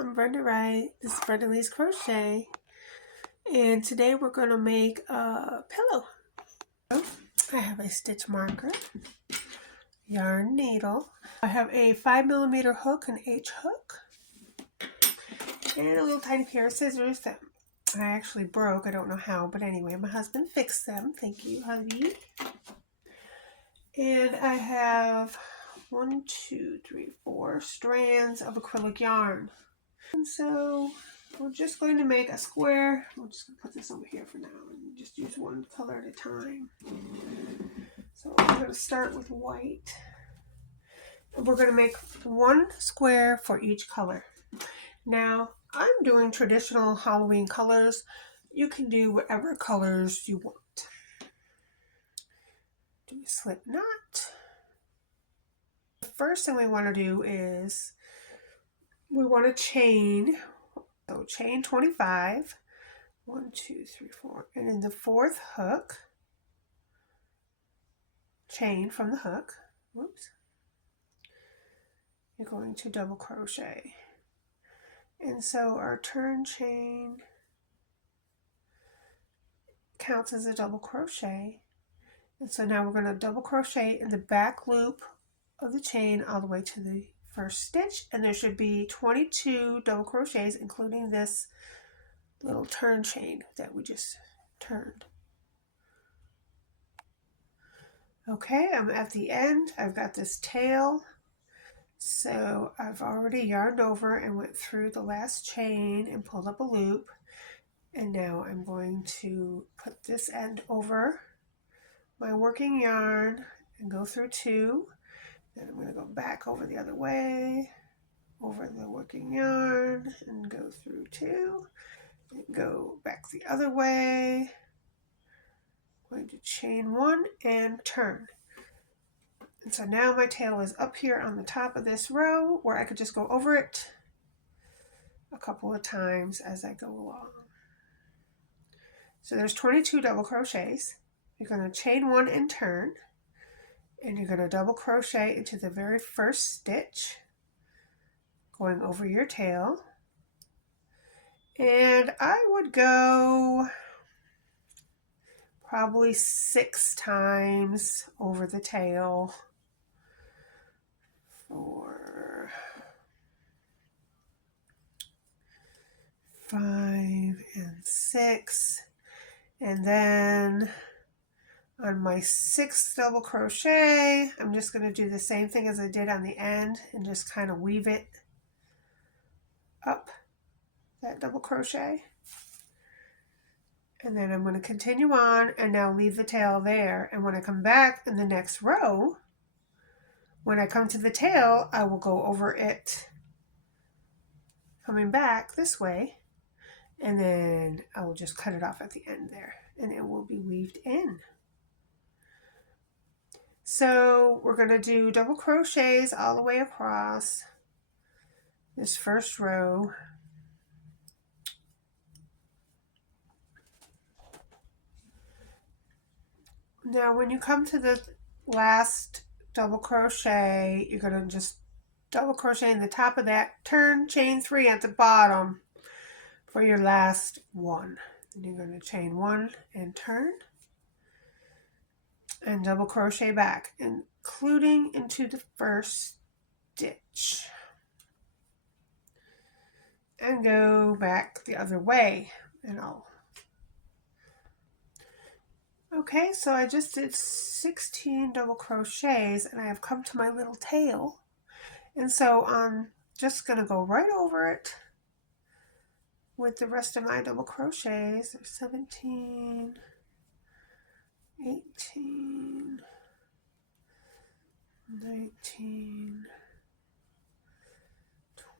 I'm Brenda Wright. This is Brenda Lee's Crochet, and today we're going to make a pillow. I have a stitch marker, yarn needle. I have a 5mm hook, an H hook, and a little tiny pair of scissors that I actually broke. I don't know how, but anyway, my husband fixed them. Thank you, hubby. And I have 4 strands of acrylic yarn. And so we're just going to make a square. We're just going to put this over here for now and just use one color at a time. So we're going to start with white. And we're going to make one square for each color. Now, I'm doing traditional Halloween colors. You can do whatever colors you want. Do a slip knot. The first thing we want to do is we want to chain. So chain 25, 1, 2, 3, 4, and in the 4th hook, chain from the hook, whoops, you're going to double crochet. And so our turn chain counts as a double crochet. And so now we're going to double crochet in the back loop of the chain all the way to the first stitch, and there should be 22 double crochets, including this little turn chain that we just turned. Okay, I'm at the end. I've got this tail, so I've already yarned over and went through the last chain and pulled up a loop, and now I'm going to put this end over my working yarn and go through 2. Then I'm going to go back over the other way, over the working yarn, and go through 2, and go back the other way. I'm going to chain 1 and turn. And so now my tail is up here on the top of this row where I could just go over it a couple of times as I go along. So there's 22 double crochets. You're going to chain 1 and turn. And you're going to double crochet into the very first stitch, going over your tail. And I would go probably 6 times over the tail. 4, 5, and 6. And then on my 6th double crochet, I'm just going to do the same thing as I did on the end and just kind of weave it up that double crochet. And then I'm going to continue on and now leave the tail there. And when I come back in the next row, when I come to the tail, I will go over it coming back this way. And then I will just cut it off at the end there and it will be weaved in. So we're going to do double crochets all the way across this first row. Now when you come to the last double crochet, you're going to just double crochet in the top of that, turn, chain 3 at the bottom for your last one. Then you're going to chain 1 and turn. And double crochet back, including into the first stitch. And go back the other way. And okay, so I just did 16 double crochets and I have come to my little tail. And so I'm just going to go right over it with the rest of my double crochets. There's 17, 18, 19,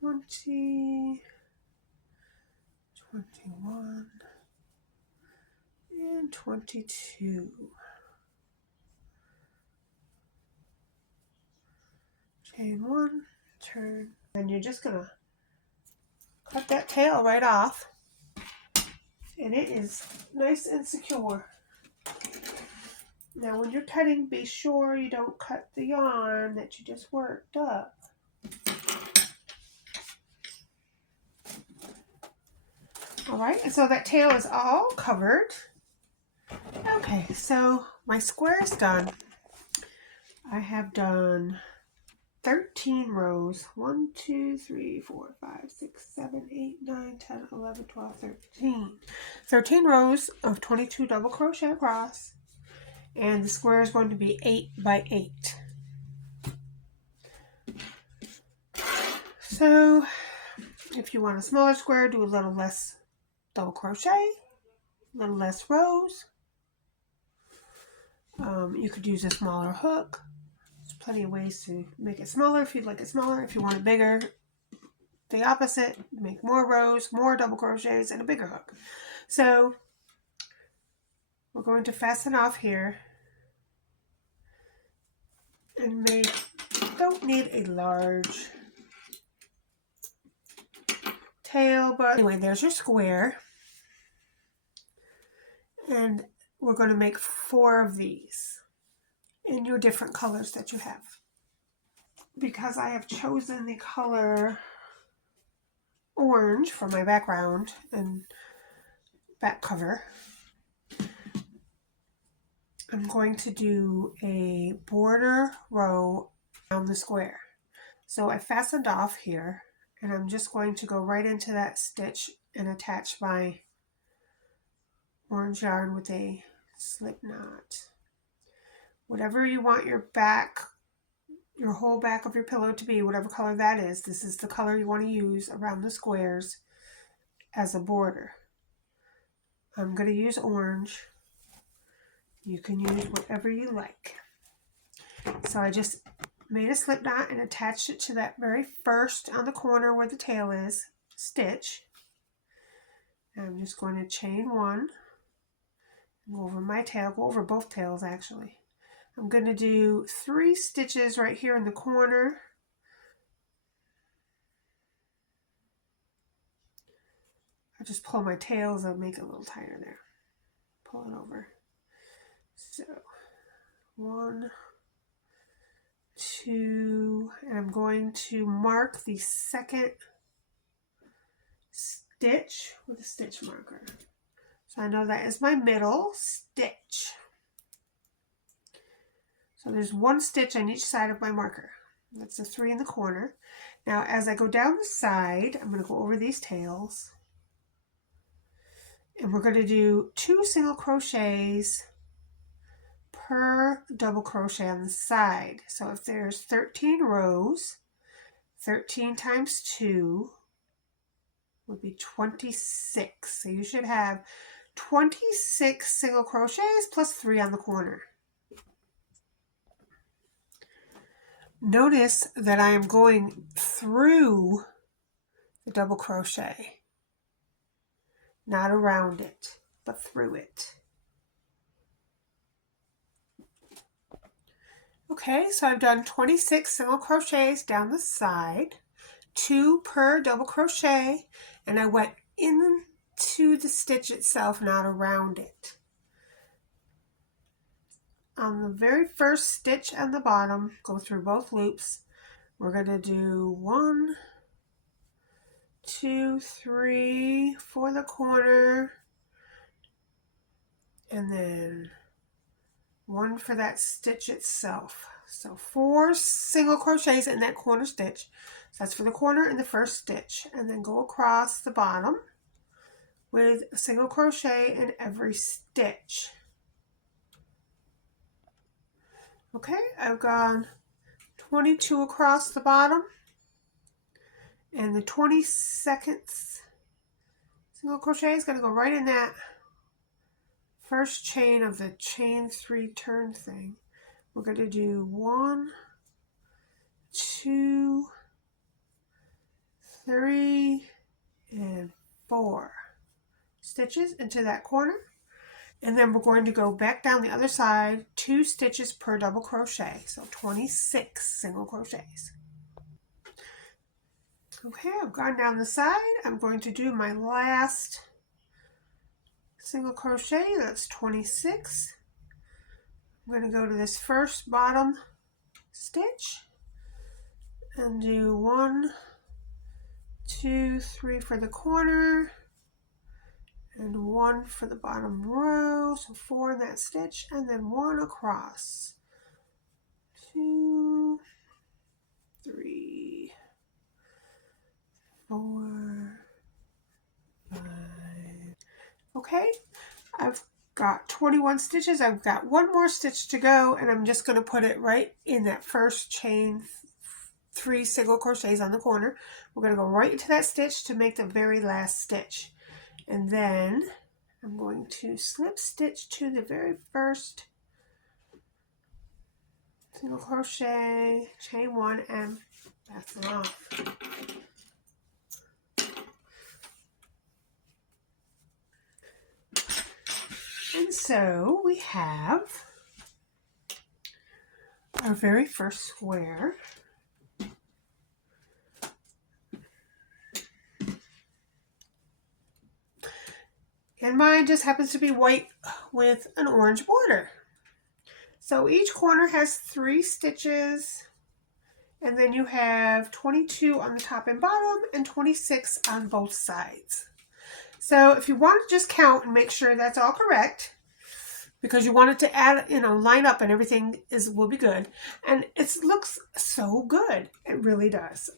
20, 21, and 22. Chain 1, turn, and you're just going to cut that tail right off, and it is nice and secure. Now when you're cutting, be sure you don't cut the yarn that you just worked up. All right, and so that tail is all covered. Okay, so my square is done. I have done 13 rows. 1, 2, 3, 4, 5, 6, 7, 8, 9, 10, 11, 12, 13. 13 rows of 22 double crochet across. And the square is going to be 8 by 8. So if you want a smaller square, do a little less double crochet, a little less rows. You could use a smaller hook. There's plenty of ways to make it smaller if you'd like it smaller. If you want it bigger, the opposite, make more rows, more double crochets, and a bigger hook. So we're going to fasten off here and don't need a large tail, but anyway, there's your square. And we're going to make 4 of these in your different colors that you have. Because I have chosen the color orange for my background and back cover, I'm going to do a border row around the square. So I fastened off here, and I'm just going to go right into that stitch and attach my orange yarn with a slip knot. Whatever you want your whole back of your pillow to be, whatever color that is, this is the color you want to use around the squares as a border. I'm going to use orange. You can use whatever you like. So I just made a slip knot and attached it to that very first on the corner where the tail is stitch. And I'm just going to chain 1, go over my tail, go over both tails actually. I'm going to do 3 stitches right here in the corner. I just pull my tails and make it a little tighter there. Pull it over. So 1, 2, and I'm going to mark the second stitch with a stitch marker. So I know that is my middle stitch. So there's 1 stitch on each side of my marker. That's the 3 in the corner. Now as I go down the side, I'm going to go over these tails. And we're going to do 2 single crochets per double crochet on the side. So if there's 13 rows, 13 times 2 would be 26. So you should have 26 single crochets plus 3 on the corner. Notice that I am going through the double crochet, not around it, but through it. Okay, so I've done 26 single crochets down the side, 2 per double crochet, and I went into the stitch itself, not around it. On the very first stitch on the bottom, go through both loops. We're going to do 1, 2, 3 for the corner, and then 1 for that stitch itself. So 4 single crochets in that corner stitch. So that's for the corner and the first stitch. And then go across the bottom with a single crochet in every stitch. Okay, I've gone 22 across the bottom, and the 22nd single crochet is going to go right in that first chain of the chain 3 turn thing. We're going to do 1, 2, 3, and 4 stitches into that corner. And then we're going to go back down the other side, 2 stitches per double crochet, so 26 single crochets. Okay, I've gone down the side. I'm going to do my last single crochet, that's 26. I'm going to go to this first bottom stitch and do 1, 2, 3 for the corner, and 1 for the bottom row, so 4 in that stitch, and then 1 across. 2, 3, 4, 5. Okay, I've got 21 stitches. I've got 1 more stitch to go, and I'm just going to put it right in that first chain, 3 single crochets on the corner. We're going to go right into that stitch to make the very last stitch, and then I'm going to slip stitch to the very first single crochet, chain 1, and that's it off. And so we have our very first square. And mine just happens to be white with an orange border. So each corner has 3 stitches, and then you have 22 on the top and bottom and 26 on both sides. So if you want to just count and make sure that's all correct, because you want it to add, line up and everything will be good. And it looks so good. It really does.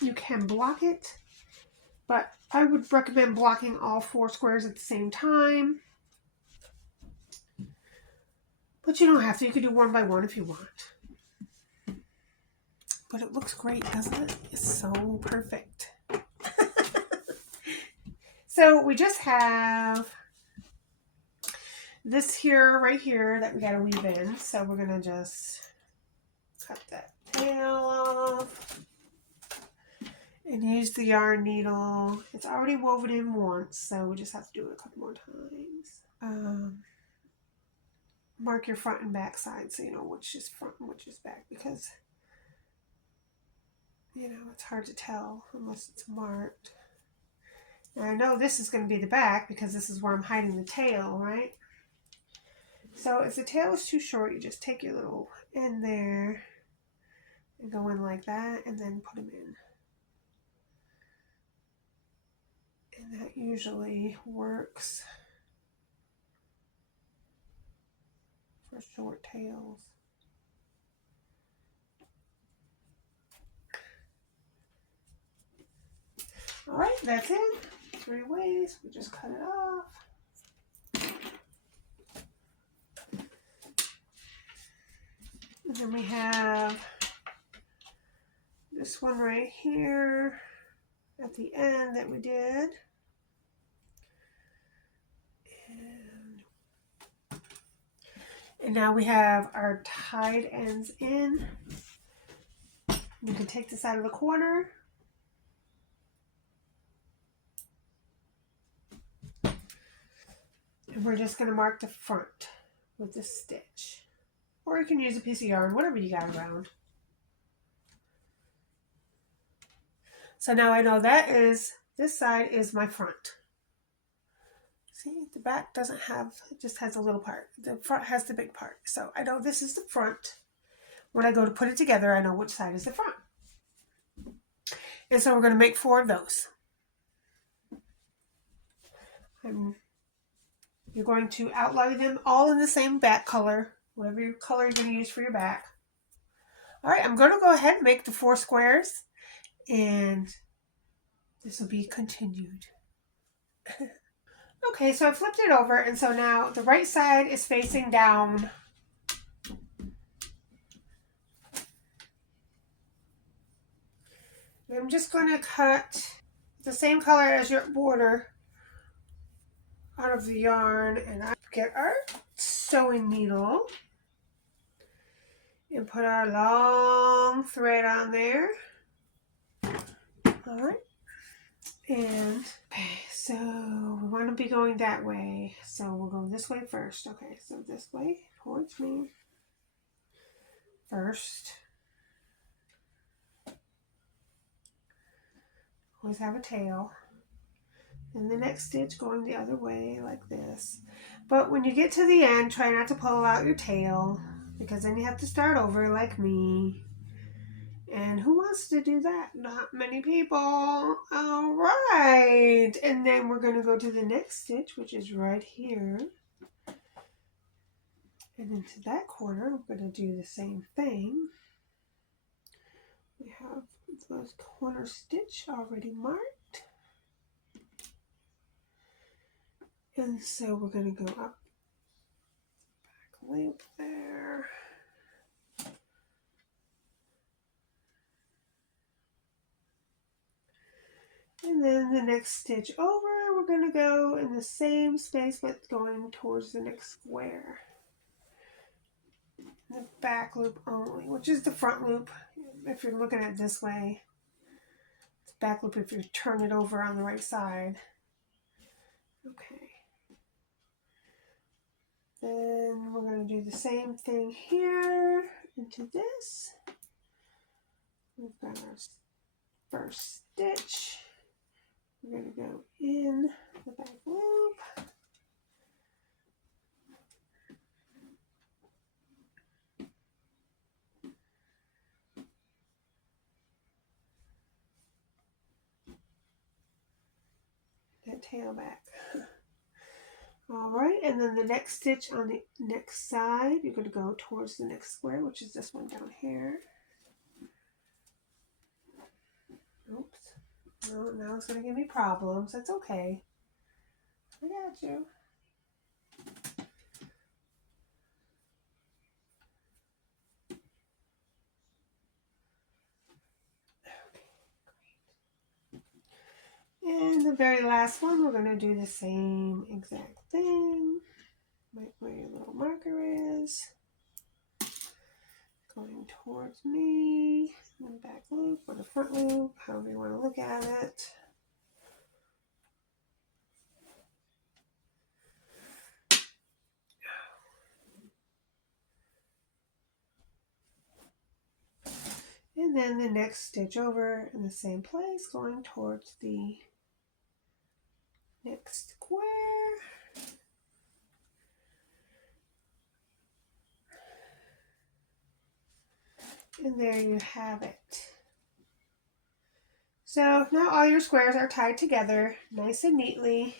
You can block it, but I would recommend blocking all 4 squares at the same time. But you don't have to. You can do 1 by 1 if you want. But it looks great, doesn't it? It's so perfect. So we just have this here, right here, that we got to weave in. So we're going to just cut that tail off and use the yarn needle. It's already woven in once, so we just have to do it a couple more times. Mark your front and back side so you know which is front and which is back, because it's hard to tell unless it's marked. And I know this is going to be the back because this is where I'm hiding the tail, right? So if the tail is too short, you just take your little end there and go in like that and then put them in. And that usually works for short tails. All right, that's it. 3 ways. We just cut it off. And then we have this one right here at the end that we did. And now we have our tied ends in. You can take this out of the corner. And we're just going to mark the front with this stitch. Or you can use a piece of yarn, whatever you got around. So now I know this side is my front. See, the back doesn't have, it just has a little part. The front has the big part. So I know this is the front. When I go to put it together, I know which side is the front. And so we're going to make 4 of those. You're going to outline them all in the same back color, whatever your color you're going to use for your back. All right, I'm going to go ahead and make the 4 squares, and this will be continued. Okay, so I flipped it over, and so now the right side is facing down. And I'm just going to cut the same color as your border out of the yarn, and I get our sewing needle and put our long thread on there. All right, and okay, so we want to be going that way, so we'll go this way first. Okay, so this way towards me first. Always have a tail. And the next stitch going the other way like this. But when you get to the end, try not to pull out your tail, because then you have to start over like me. And who wants to do that? Not many people. All right. And then we're going to go to the next stitch, which is right here. And into that corner, we're going to do the same thing. We have the corner stitch already marked. And so we're going to go up, back loop there. And then the next stitch over, we're going to go in the same space but going towards the next square. The back loop only, which is the front loop if you're looking at it this way. It's back loop if you turn it over on the right side. Okay. Then we're going to do the same thing here into this. We've got our first stitch. We're going to go in the back loop. That tail back. All right, and then the next stitch on the next side, you're going to go towards the next square, which is this one down here. Oops. Oh, now it's going to give me problems. That's okay. I got you. And the very last one, we're going to do the same exact thing. Right where your little marker is. Going towards me. The back loop or the front loop, however you want to look at it. And then the next stitch over in the same place, going towards the next square. And there you have it. So now all your squares are tied together nice and neatly.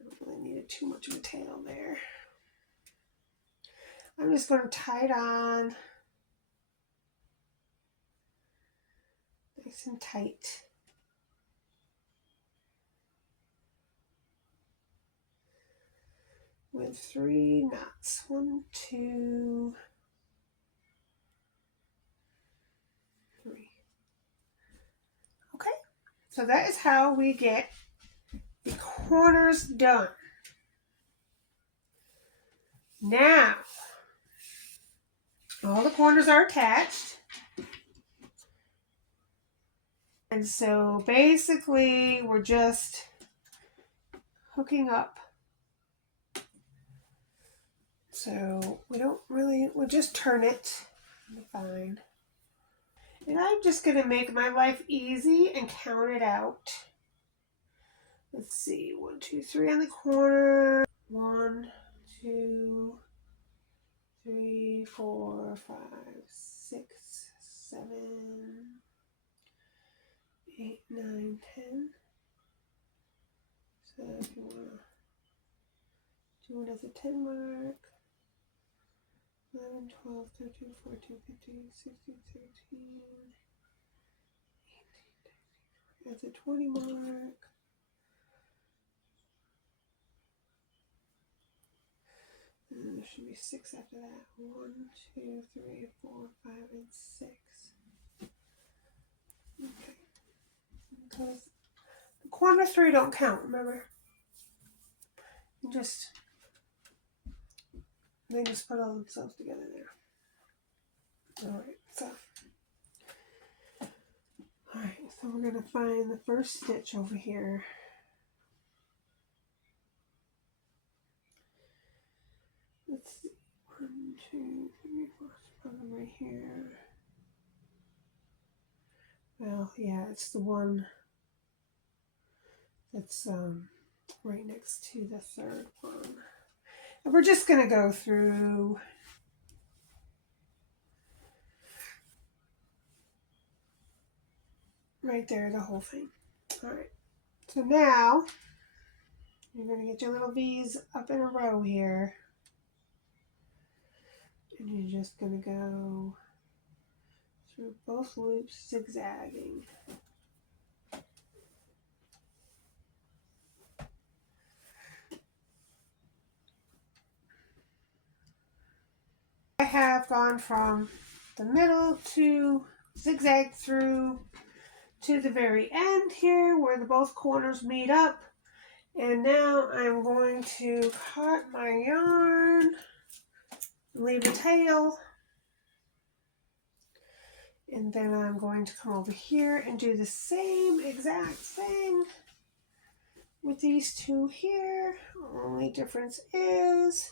I don't really needed too much of a tail there. I'm just going to tie it on nice and tight. With 3 knots. 1, 2, 3. Okay, so that is how we get the corners done. Now, all the corners are attached. And so basically we're just hooking up. So we'll just turn it. Fine. And I'm just going to make my life easy and count it out. Let's see, 1, 2, 3 on the corner. 1, 2, 3, 4, 5, 6, 7, 8, 9, 10. So if you want to do it as a 10 mark. 11, 12, 13, 14, 15, 16, 17, 18, 19. As a 20 mark. And then there should be 6 after that. 1, 2, 3, 4, 5, and 6. Okay. Because the corner 3 don't count, remember? They just put all themselves together there. Alright, so we're going to find the first stitch over here. Let's see. 1, 2, 3, 4. It's probably right here. Well, yeah, it's the one that's right next to the third one. And we're just going to go through right there, the whole thing. All right, so now you're going to get your little V's up in a row here, and you're just going to go through both loops zigzagging. I have gone from the middle to zigzag through to the very end here where the both corners meet up, and now I'm going to cut my yarn, leave a tail, and then I'm going to come over here and do the same exact thing with these two here. Only difference is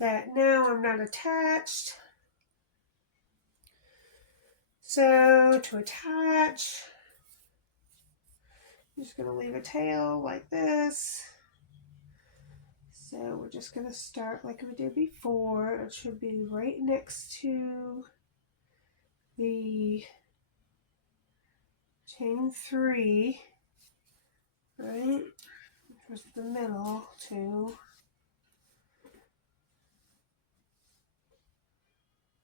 that now I'm not attached. So to attach, I'm just going to leave a tail like this. So we're just going to start like we did before. It should be right next to the chain 3, right? Towards the middle too.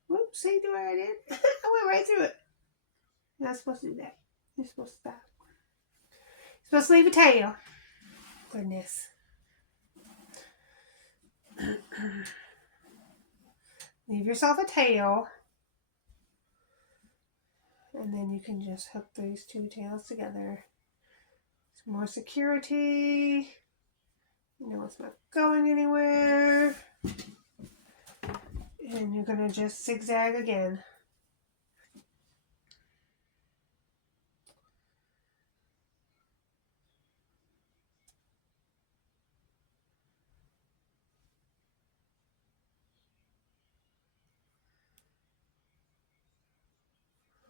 Whoops, see what I did? I went right through it. You're not supposed to do that. You're supposed to stop. You're supposed to leave a tail. Goodness. Leave yourself a tail. And then you can just hook these two tails together. Some more security. You know it's not going anywhere. And you're going to just zigzag again.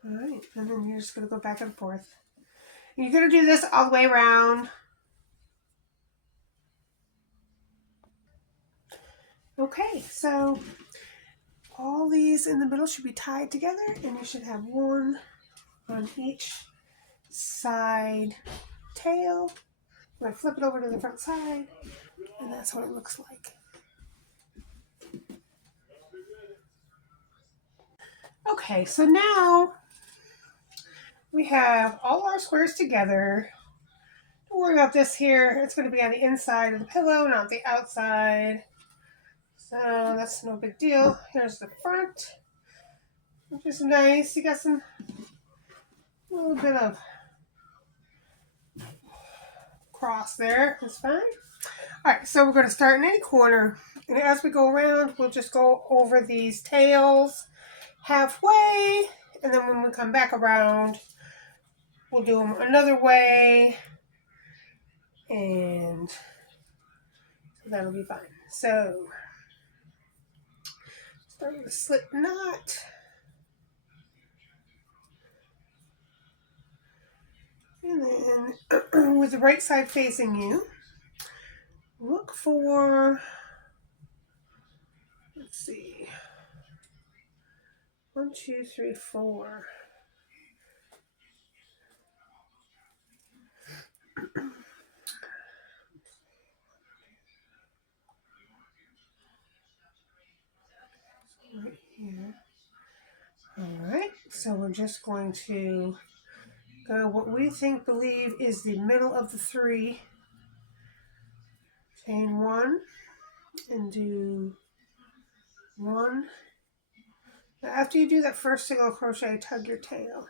Alright, and then you're just going to go back and forth. And you're going to do this all the way around. Okay, so all these in the middle should be tied together, and you should have one on each side tail. I'm going to flip it over to the front side, and that's what it looks like. Okay, so now we have all our squares together. Don't worry about this here. It's going to be on the inside of the pillow, not the outside. So that's no big deal. Here's the front, which is nice. You got some little bit of cross there. That's fine. All right, so we're going to start in any corner. And as we go around, we'll just go over these tails halfway. And then when we come back around, we'll do them another way. And so that'll be fine. So start with a slip knot. And then with the right side facing you, look for, let's see, 1, 2, 3, 4. Right here. All right, so we're just going to go what we believe is the middle of the 3. Chain 1 and do 1. Now after you do that first single crochet, tug your tail.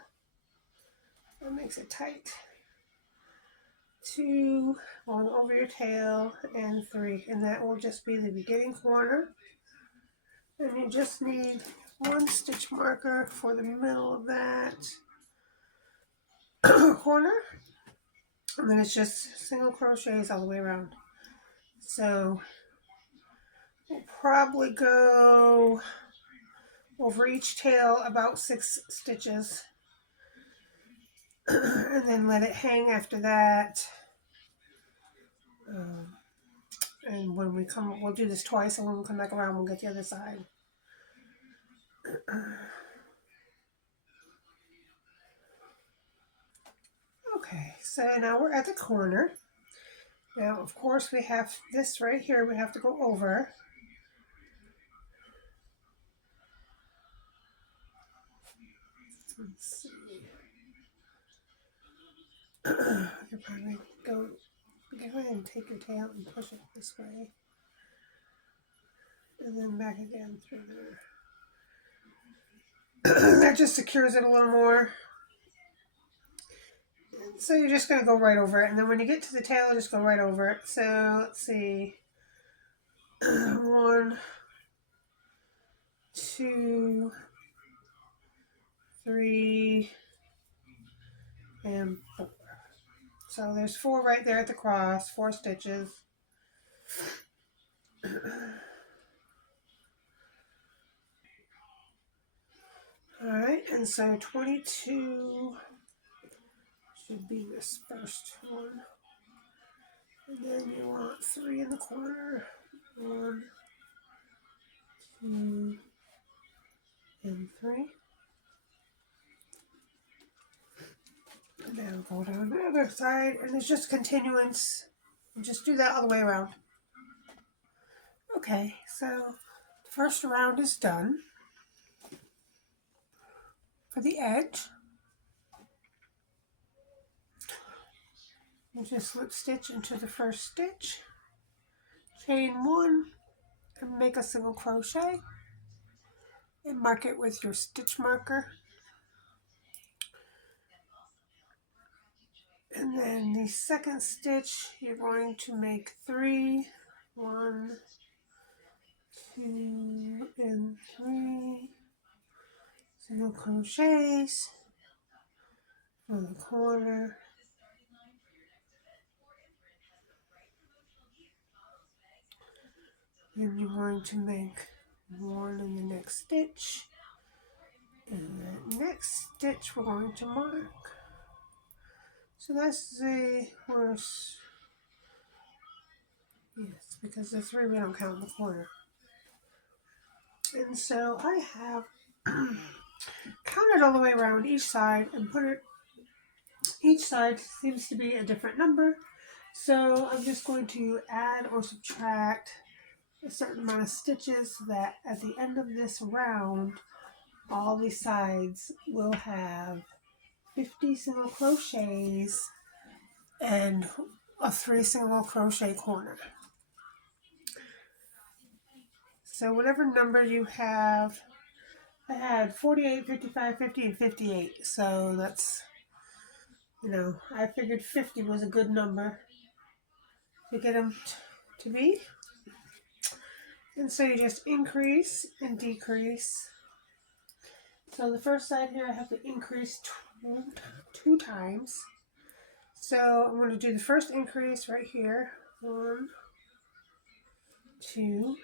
That makes it tight. 2, going over your tail, and 3, and that will just be the beginning corner. And you just need 1 stitch marker for the middle of that corner, and then it's just single crochets all the way around. So we'll probably go over each tail about 6 stitches, and then let it hang after that. And when we come, we'll do this twice, and when we come back around, we'll get the other side. Okay, so now we're at the corner. Now, of course, we have this right here we have to go over. Let's see. You probably go ahead and take your tail and push it this way. And then back again through there. That just secures it a little more. So you're just going to go right over it. And then when you get to the tail, just go right over it. So let's see. 1, 2, 3, and 4. So there's 4 right there at the cross, 4 stitches. Alright, and so 22 should be this first one. And then you want 3 in the corner. 1, 2, and 3. And then go down the other side, and it's just continuance. And just do that all the way around. Okay, so the first round is done. For the edge, you just slip stitch into the first stitch, chain 1, and make a single crochet, and mark it with your stitch marker. And then the second stitch, you're going to make 3, 1, 2, and 3 single crochets from the corner. Then you're going to make 1 in the next stitch, and that next stitch we're going to mark. So that's the worst. Yes, because the 3 we don't count in the corner. And so I have counted all the way around each side and put it, each side seems to be a different number. So I'm just going to add or subtract a certain amount of stitches so that at the end of this round, all the sides will have 50 single crochets and a 3 single crochet corner. So whatever number you have, I had 48, 55, 50, and 58. So that's, I figured 50 was a good number to get them to be. And so you just increase and decrease. So the first side here I have to increase two times. So I'm going to do the first increase right here. 1, 2,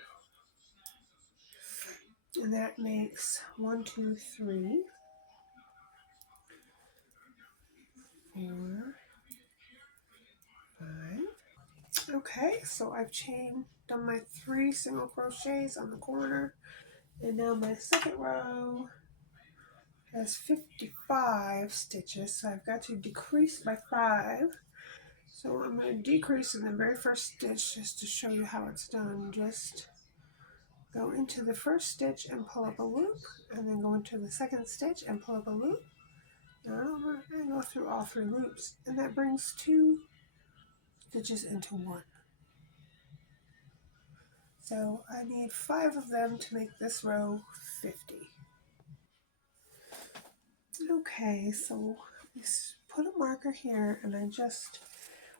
and that makes 1, 2, 3, 4, 5. Okay, so I've done my 3 single crochets on the corner, and now my second row has 55 stitches, so I've got to decrease by 5. So I'm going to decrease in the very first stitch just to show you how it's done. Just go into the first stitch and pull up a loop, and then go into the second stitch and pull up a loop. Now I'm going to go through all 3 loops, and that brings 2 stitches into 1. So I need 5 of them to make this row 50. Okay, so let's put a marker here, and I just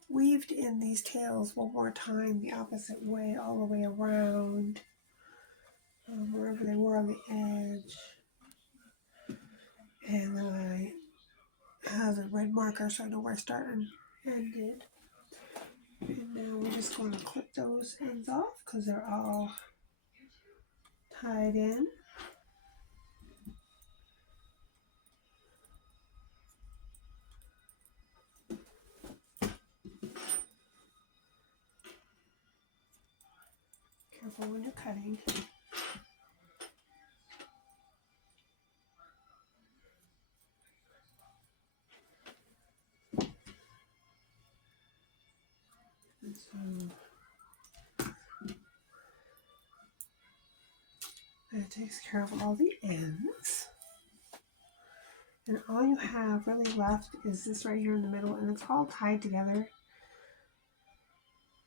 weaved in these tails one more time the opposite way, all the way around, wherever they were on the edge. And then I have a red marker so I know where I started and ended. And now we're just going to clip those ends off because they're all tied in. Careful when you're cutting. And so that takes care of all the ends. And all you have really left is this right here in the middle, and it's all tied together.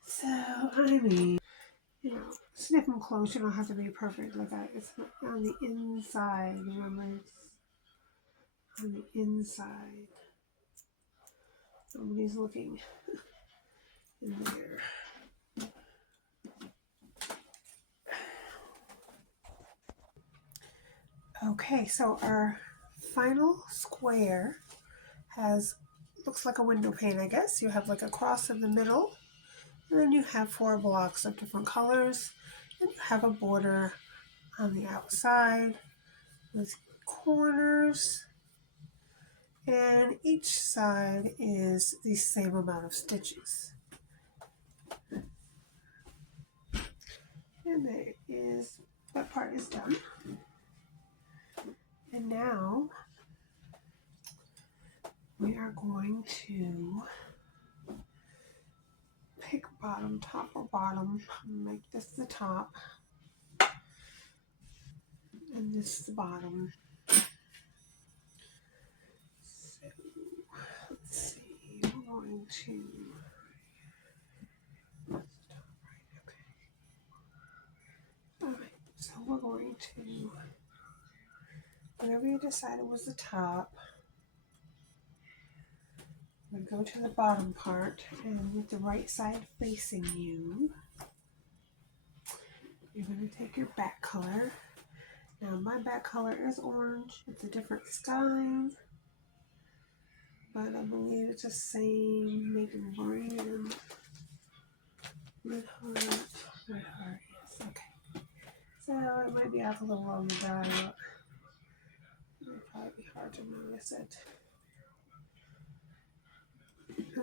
So, I mean, you know, snip them close. You don't have to be perfect like that. It's on the inside. Remember, it's on the inside. Nobody's looking in there. Okay, so our final square looks like a window pane, I guess. You have like a cross in the middle, and then you have 4 blocks of different colors, and you have a border on the outside with corners, and each side is the same amount of stitches. And there is, that part is done. And now we are going to pick bottom, top, or bottom. Make this the top, and this the bottom. So let's see, we're going to, alright, so we're going to, whatever you decided was the top, we go to the bottom part, and with the right side facing you, you're going to take your back color. Now my back color is orange. It's a different sky, but I believe it's the same. Make it brand. Red heart. Red heart. Yes. Okay. So it might be off a little on the die, but it'll probably be hard to notice it.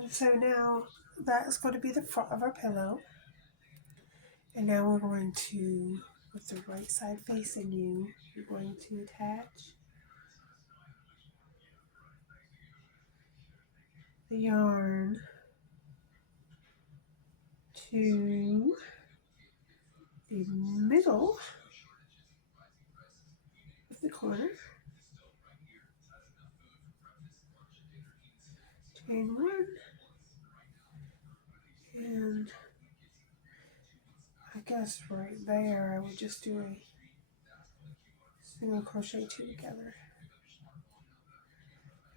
And so now that's going to be the front of our pillow. And now we're going to, with the right side facing you, you're going to attach the yarn to the middle of the corner. Chain 1, and I guess right there I would just do a single crochet 2 together.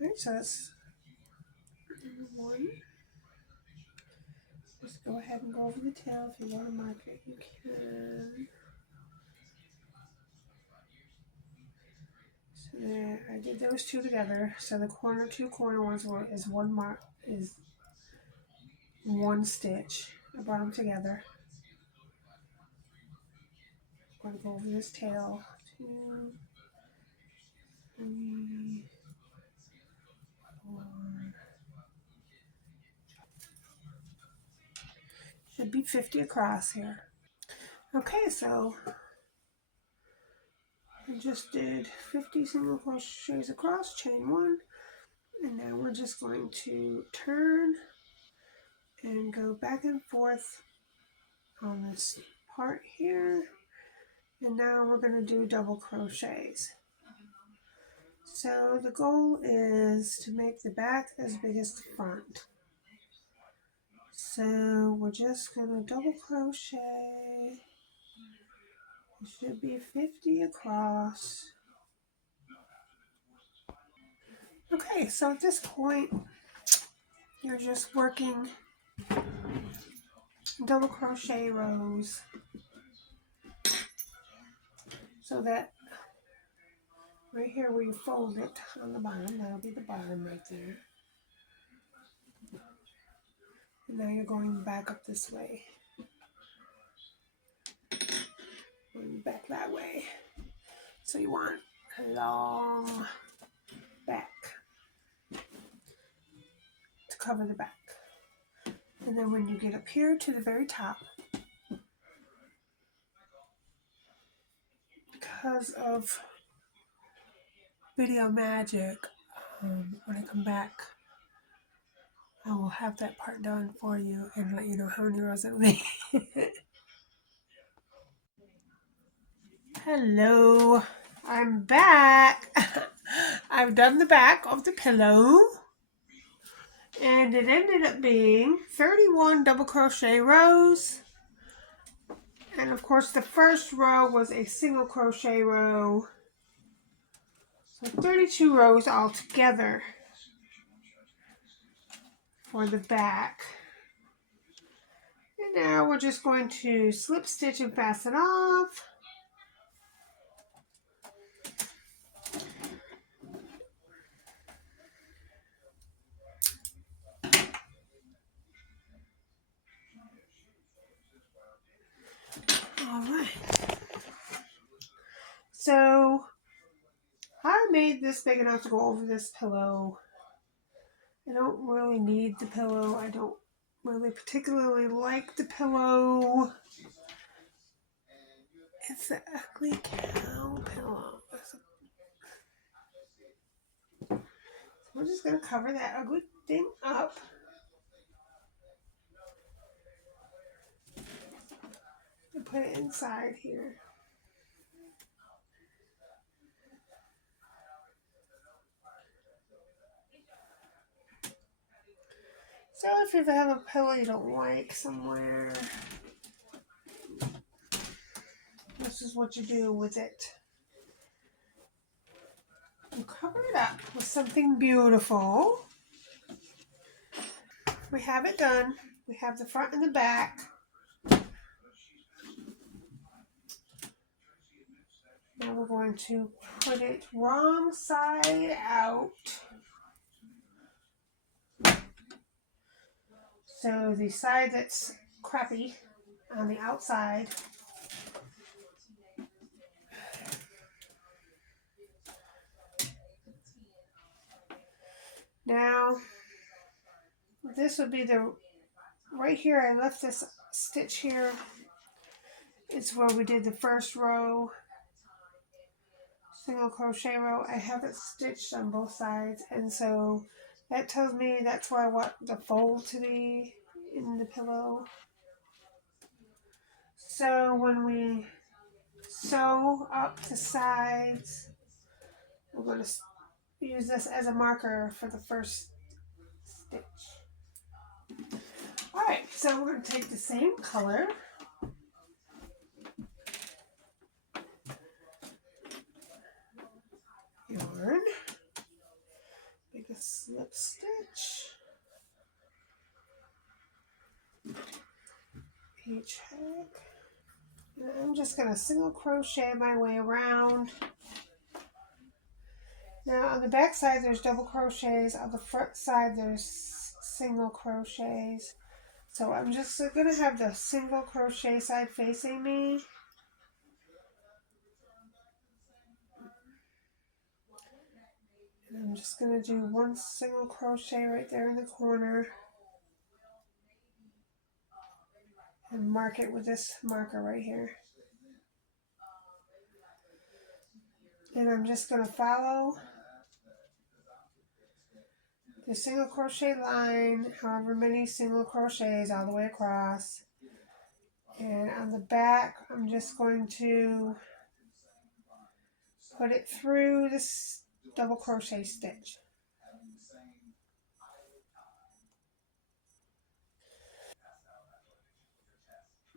Alright, so that's number 1. Just go ahead and go over the tail. If you want to mark it, you can. So there, I did those 2 together. So the two corner ones is one mark, is 1 stitch. I brought them together. I'm going to go over this tail. 2, 3, 4. Should be 50 across here. Okay, so I just did 50 single crochets across, chain 1, and now we're just going to turn and go back and forth on this part here, and now we're going to do double crochets. So the goal is to make the back as big as the front. So we're just going to double crochet. It should be 50 across. Okay, so at this point, you're just working double crochet rows so that right here where you fold it on the bottom, that'll be the bottom right there. And now you're going back up this way. Going back that way. So you want a long back to cover the back. And then when you get up here to the very top, because of video magic, when I come back, I will have that part done for you and let you know how many rows it'll be. Hello, I'm back. I've done the back of the pillow and it ended up being 31 double crochet rows, and of course the first row was a single crochet row, so 32 rows altogether for the back. And now we're just going to slip stitch and fasten off. Alright, so I made this big enough to go over this pillow. I don't really need the pillow. I don't really particularly like the pillow. It's the ugly cow pillow. So we're just going to cover that ugly thing up. And put it inside here. So if you have a pillow you don't like somewhere, this is what you do with it. You cover it up with something beautiful. We have it done. We have the front and the back. Now we're going to put it wrong side out. So the side that's crappy on the outside. Now, this would be the, right here I left this stitch here. It's where we did the first row, single crochet row. I have it stitched on both sides, and so that tells me that's where I want the fold to be in the pillow. So when we sew up the sides, we're going to use this as a marker for the first stitch. Alright, so we're going to take the same color, yarn, make a slip stitch, each hook, and I'm just going to single crochet my way around. Now on the back side there's double crochets, on the front side there's single crochets. So I'm just going to have the single crochet side facing me. And I'm just going to do one single crochet right there in the corner and mark it with this marker right here. And I'm just going to follow the single crochet line, however many single crochets all the way across. And on the back, I'm just going to put it through this double crochet stitch.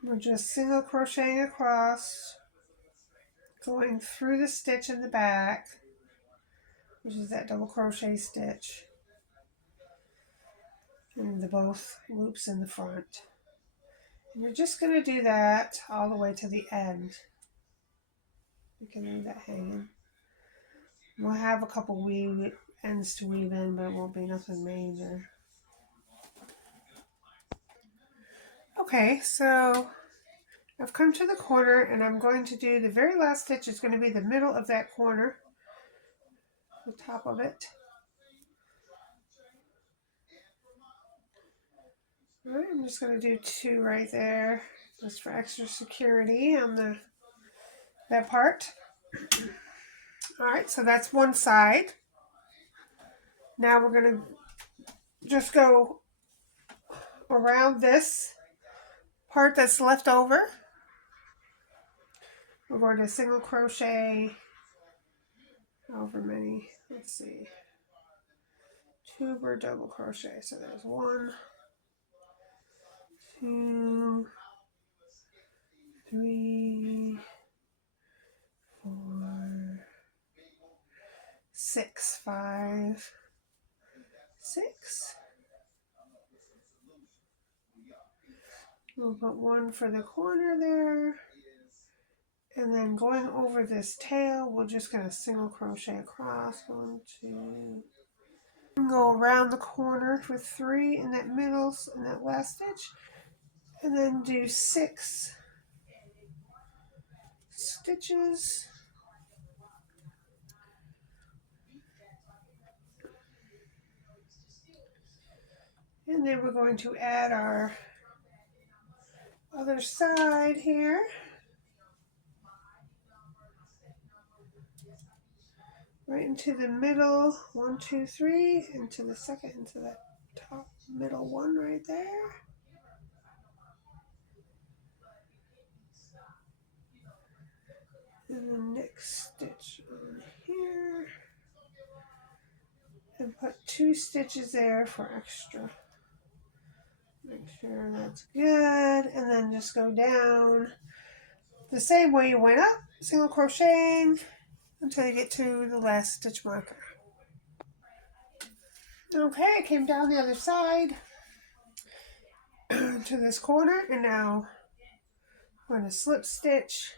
We're just single crocheting across, going through the stitch in the back, which is that double crochet stitch, and the both loops in the front. And you're just going to do that all the way to the end. You can leave that hanging. We'll have a couple weave ends to weave in, but it won't be nothing major. Okay, so I've come to the corner and I'm going to do the very last stitch. Is going to be the middle of that corner, the top of it. Alright, I'm just going to do 2 right there, just for extra security on that part. Alright, so that's one side. Now we're going to just go around this part that's left over, we're going to single crochet however many, let's see, 2 more double crochet. So there's 1, 2, 3, 4, 6, 5, 6. We'll put 1 for the corner there. And then going over this tail, we're just going to single crochet across. 1, 2. Go around the corner for 3 in that middle, in that last stitch. And then do 6 stitches. And then we're going to add our other side here. Right into the middle, 1, 2, 3, into the second, into that top middle one right there. And the next stitch on here. And put 2 stitches there for extra. Make sure that's good. And then just go down the same way you went up, single crocheting until you get to the last stitch marker. Okay, I came down the other side to this corner, and now I'm going to slip stitch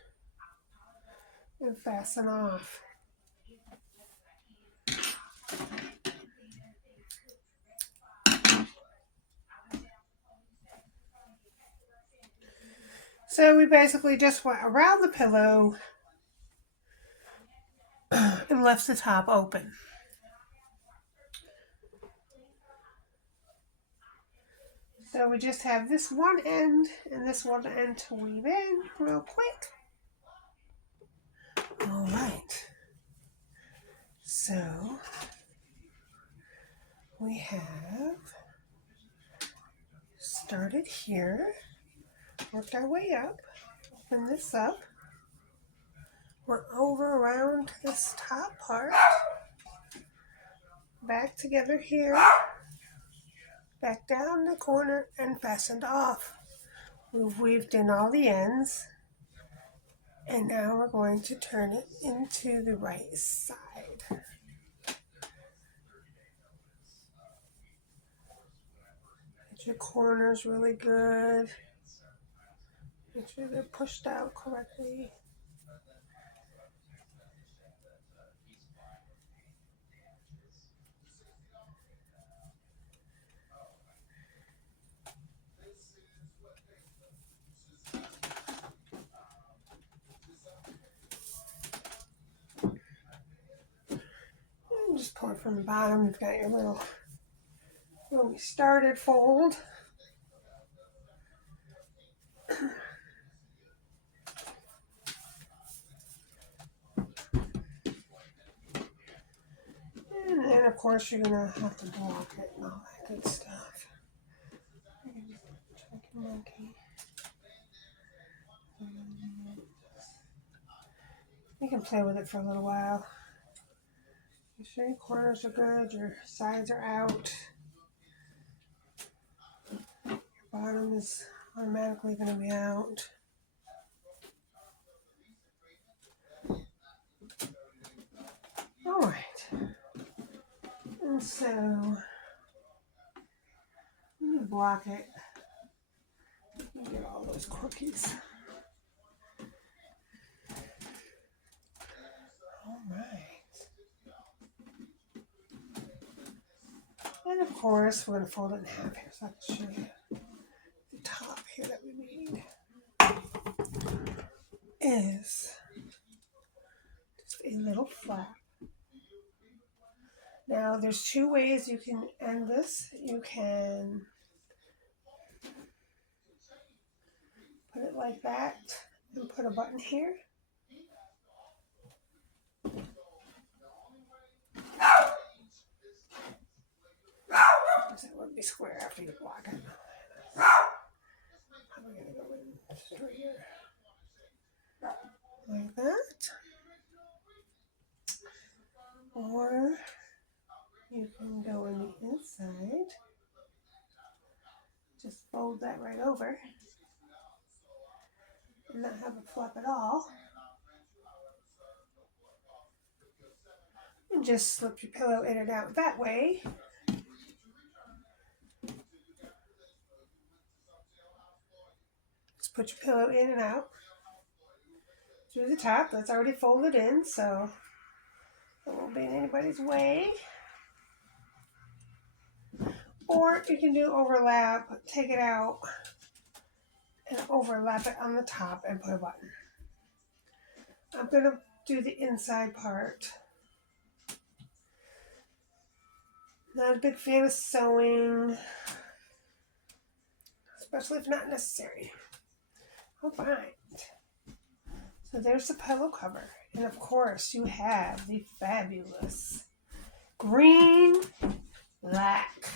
and fasten off. So we basically just went around the pillow and left the top open. So we just have this one end and this one end to weave in real quick. All right. So we have started here, worked our way up, open this up. We're over around this top part, back together here, back down the corner and fastened off. We've weaved in all the ends, and now we're going to turn it into the right side. Get your corners really good. Make sure they're pushed out correctly. And just pull it from the bottom. You've got your little where we started fold. And then of course you're gonna have to block it and all that good stuff. Monkey. You can play with it for a little while. Make sure your corners are good, your sides are out. Your bottom is automatically going to be out. Alright. And so, let me block it. Get all those cookies. Alright. And of course, we're going to fold it in half here so I can show you the top here that we need. Is just a little flap. Now, there's 2 ways you can end this. You can put it like that and put a button here. That would be square after you block it. Or you can go on the inside. Just fold that right over and not have it flap at all. And just slip your pillow in and out that way. Just put your pillow in and out through the top. That's already folded in, so it won't be in anybody's way. Or you can do overlap, take it out and overlap it on the top and put a button. I'm going to do the inside part. Not a big fan of sewing, especially if not necessary. All right. So there's the pillow cover. And of course you have the fabulous green, black,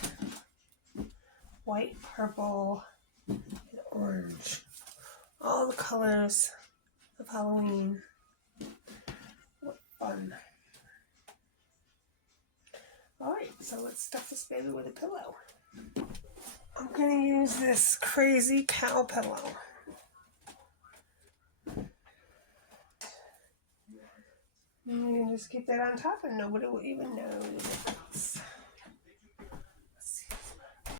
white, purple, and orange. All the colors of Halloween. What fun. Alright, so let's stuff this baby with a pillow. I'm going to use this crazy cow pillow. You can just keep that on top and nobody will even know.